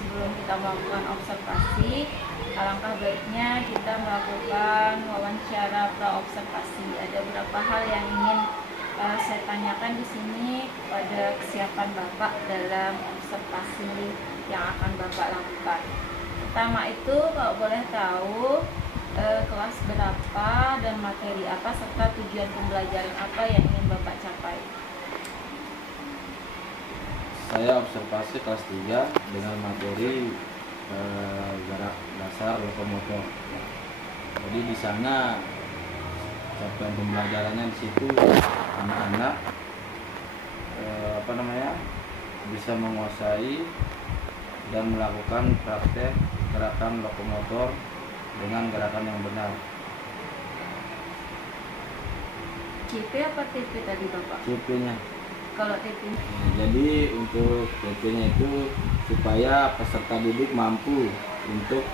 sebelum kita melakukan observasi, alangkah baiknya kita melakukan wawancara pra-observasi. Ada beberapa hal yang ingin saya tanyakan di sini pada kesiapan Bapak dalam observasi yang akan Bapak lakukan. Pertama itu, kalau boleh tahu kelas berapa dan materi apa serta tujuan pembelajaran apa yang ingin Bapak capai. Saya observasi kelas 3 dengan materi jarak dasar lokomotor. Jadi di sana capaian pembelajarannya di situ anak-anak bisa menguasai dan melakukan praktek gerakan lokomotor dengan gerakan yang benar. CP apa TP tadi Bapak? CP-nya. Kalau TP? Jadi untuk TP-nya itu supaya peserta didik mampu untuk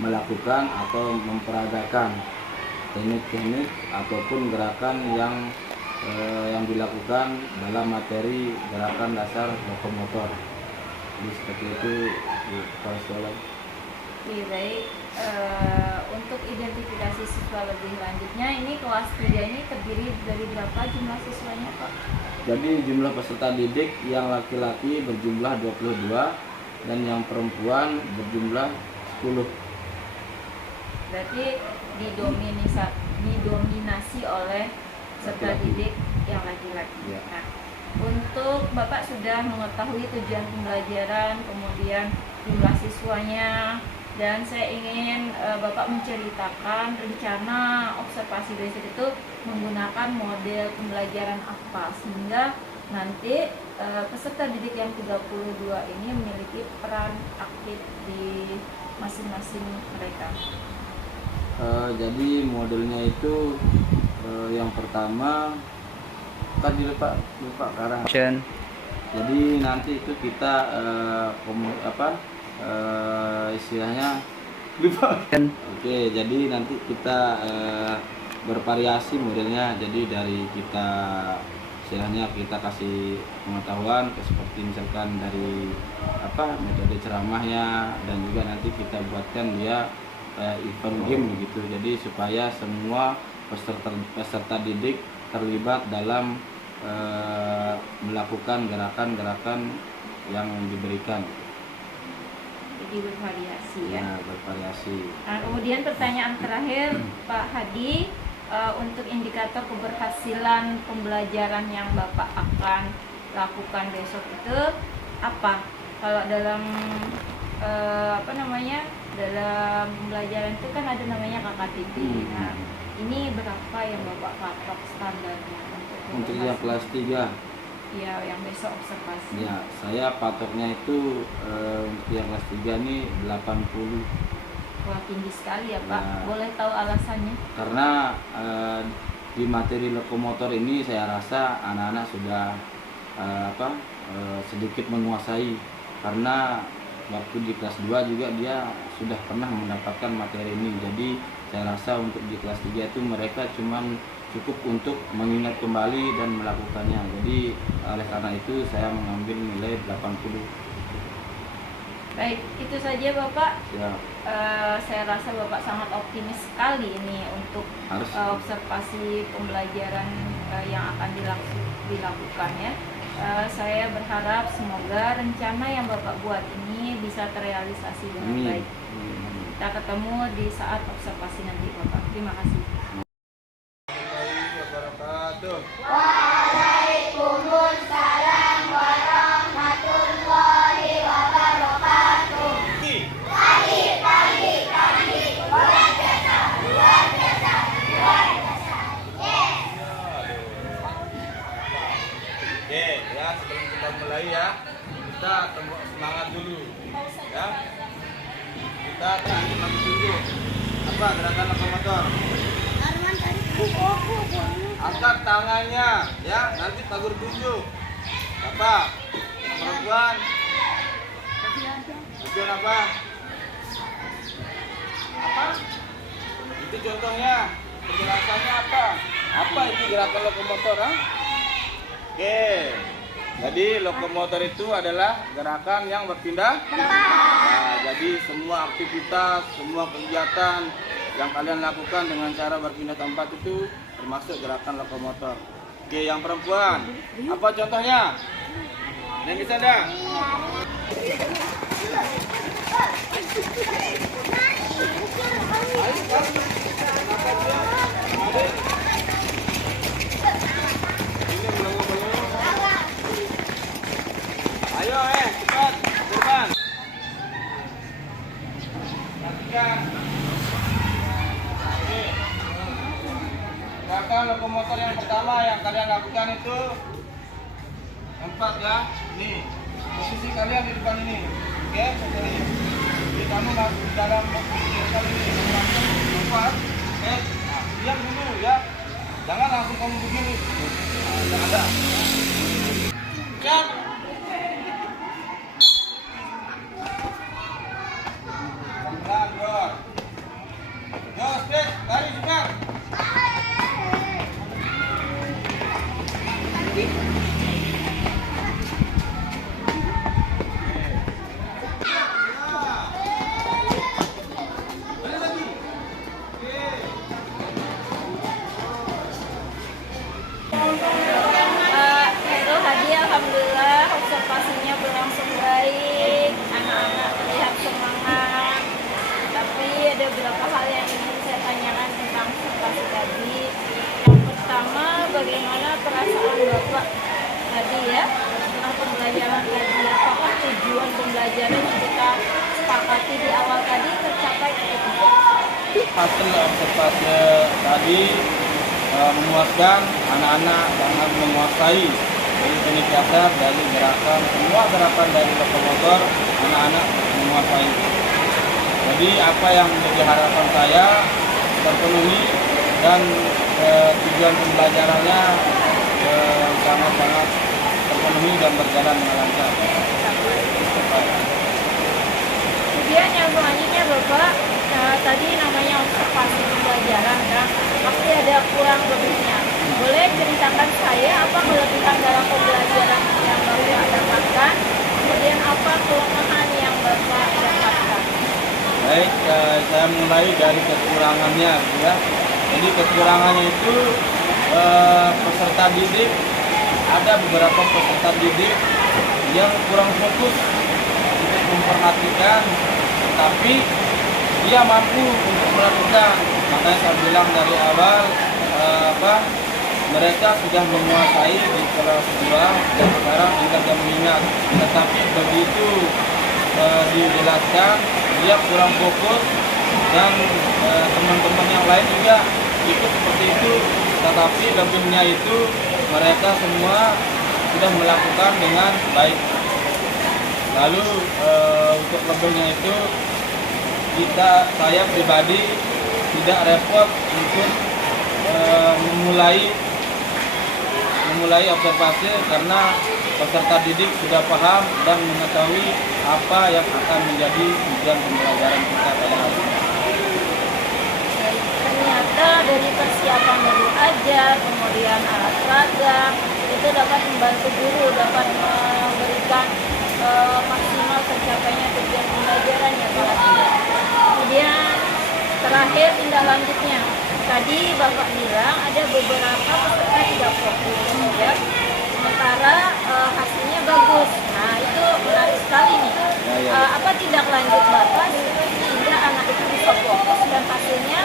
melakukan atau memperagakan teknik-teknik ataupun gerakan yang dilakukan dalam materi gerakan dasar lokomotor. Jadi seperti itu di kepala sekolah. Oke, baik. Untuk identifikasi siswa lebih lanjutnya, ini kelas 3 ini terdiri dari berapa jumlah siswanya Pak? Jadi jumlah peserta didik yang laki-laki berjumlah 22 dan yang perempuan berjumlah 10. Berarti didominasi oleh peserta didik yang laki-laki. Ya. Nah, untuk Bapak sudah mengetahui tujuan pembelajaran, kemudian jumlah siswanya, dan saya ingin Bapak menceritakan rencana observasi basic itu menggunakan model pembelajaran apa, sehingga nanti peserta didik yang 32 ini memiliki peran aktif di masing-masing mereka. Jadi modelnya itu yang pertama kan lupa sekarang. Jadi nanti itu kita istilahnya lupa. Oke, jadi nanti kita bervariasi modelnya. Jadi dari kita istilahnya kita kasih pengetahuan seperti misalkan dari metode ceramahnya, dan juga nanti kita buatkan dia event game begitu. Jadi supaya semua peserta didik terlibat dalam melakukan gerakan-gerakan yang diberikan. Jadi bervariasi ya. Nah, bervariasi. Nah, kemudian pertanyaan terakhir Pak Hadi, untuk indikator keberhasilan pembelajaran yang Bapak akan lakukan besok itu apa? Kalau dalam dalam pembelajaran itu kan ada namanya KKTP. Nah, ini berapa yang Bapak patok standarnya untuk yang kelas 3? Ya, yang besok observasi. Ya, saya patoknya itu untuk yang kelas 3 ini 80. Wah, tinggi sekali ya Pak. Ya. Boleh tahu alasannya? Karena di materi lokomotor ini saya rasa anak-anak sudah sedikit menguasai, karena waktu di kelas 2 juga dia sudah pernah mendapatkan materi ini. Jadi saya rasa untuk di kelas 3 itu mereka cuman cukup untuk mengingat kembali dan melakukannya. Jadi oleh karena itu saya mengambil nilai 80. Baik, itu saja Bapak. Ya. Saya rasa Bapak sangat optimis sekali ini untuk observasi pembelajaran yang akan dilakukan ya. Saya berharap semoga rencana yang Bapak buat ini bisa terrealisasi dengan baik. Kita ketemu di saat observasi nanti Bapak. Terima kasih. Waalaikumsalam warahmatullahi wabarakatuh. Pagi. Luar biasa. Oke, ya, sebelum kita mulai ya, kita semangat dulu ya. Kita bagi tunjuk apa gerakan lokomotor. Angkat tangannya ya, nanti Pak Guru tunjuk. Apa? Perempuan. Tujuan apa? Itu contohnya. Penjelasannya apa? Apa itu gerakan lokomotor? Oke. Jadi lokomotor itu adalah gerakan yang berpindah. Nah, jadi semua aktivitas, semua kegiatan yang kalian lakukan dengan cara berpindah tempat itu termasuk gerakan lokomotor. Oke, yang perempuan, apa contohnya? Yang bisa ada? Ayo, cepat, Kurban. Perhatikan. Oke. Gerakan lokomotor yang pertama yang kalian lakukan itu empat ya. Nih, posisi kalian di depan ini. Oke, jadi kamu masuk di dalam kali ini langsung empat. Oke, nah, diam dulu ya. Jangan langsung kamu begini. Nah, jangan ada. Siap. Itu tadi alhamdulillah observasinya berlangsung baik, anak-anak terlihat semangat. Tapi ada beberapa hal yang ingin saya tanyakan tentang observasi tadi. Yang pertama, bagaimana perasaan Bapak tadi ya tentang pembelajaran tadi? Apakah tujuan pembelajaran yang kita sepakati di awal tadi tercapai atau tidak? Hasil observasi tadi memuaskan, anak-anak sangat menguasai dari teknik dasar, dari gerakan, semua gerakan dari lokomotor, anak-anak menguasai. Jadi apa yang menjadi harapan saya terpenuhi dan tujuan pembelajarannya sangat-sangat terpenuhi dan berjalan dengan lancar. Kemudian yang selanjutnya Bapak, tadi namanya observasi pembelajaran kan, pasti ada kurang lebihnya. Boleh ceritakan saya apa kelebihan dalam pembelajaran yang Bapak dapatkan, kemudian apa kelemahan yang Bapak dapatkan? Baik, saya mulai dari kekurangannya, ya. Jadi kekurangannya itu peserta didik, ada beberapa peserta didik yang kurang fokus untuk memperhatikan, tapi dia mampu untuk melakukan. Makanya saya bilang dari awal mereka sudah menguasai di kelas 2 dan sekarang tidak mengingat. Tetapi begitu dijelaskan, dia kurang fokus dan teman-teman yang lain juga ikut seperti itu. Tetapi lebihnya itu mereka semua sudah melakukan dengan baik. Lalu untuk lebihnya itu saya pribadi tidak repot untuk memulai observasi karena peserta didik sudah paham dan mengetahui apa yang akan menjadi tujuan pembelajaran kita pada hari ini. Ternyata dari persiapan guru ajar, kemudian alat seragam, itu dapat membantu guru, dapat memberikan maksimal tercapainya tujuan pembelajaran ya Pak Latifa. Kemudian terakhir tindak lanjutnya. Tadi Bapak bilang ada beberapa peserta tidak fokus ya. Sementara hasilnya bagus. Nah, itu menarik sekali nih. Apa tindak lanjut Bapak sehingga anak itu bisa fokus dan hasilnya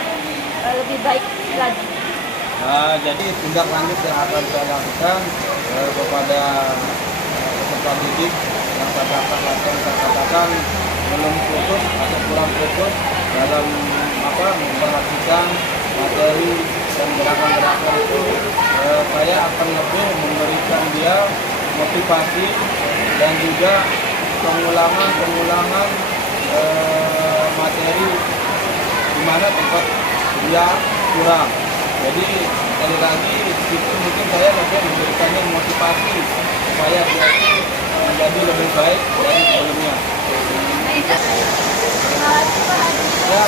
lebih baik lagi? Jadi tindak lanjut yang akan saya lakukan kepada peserta didik yang saya katakan belum fokus atau kurang fokus dalam memperhatikan materi dan gerakan-gerakan itu, saya akan lebih memberikan dia motivasi dan juga pengulangan materi di mana tempat dia kurang. Jadi sekali lagi itu mungkin saya lebih memberikannya motivasi supaya dia menjadi lebih baik dari sebelumnya. Terima kasih Pak Haji. Ya,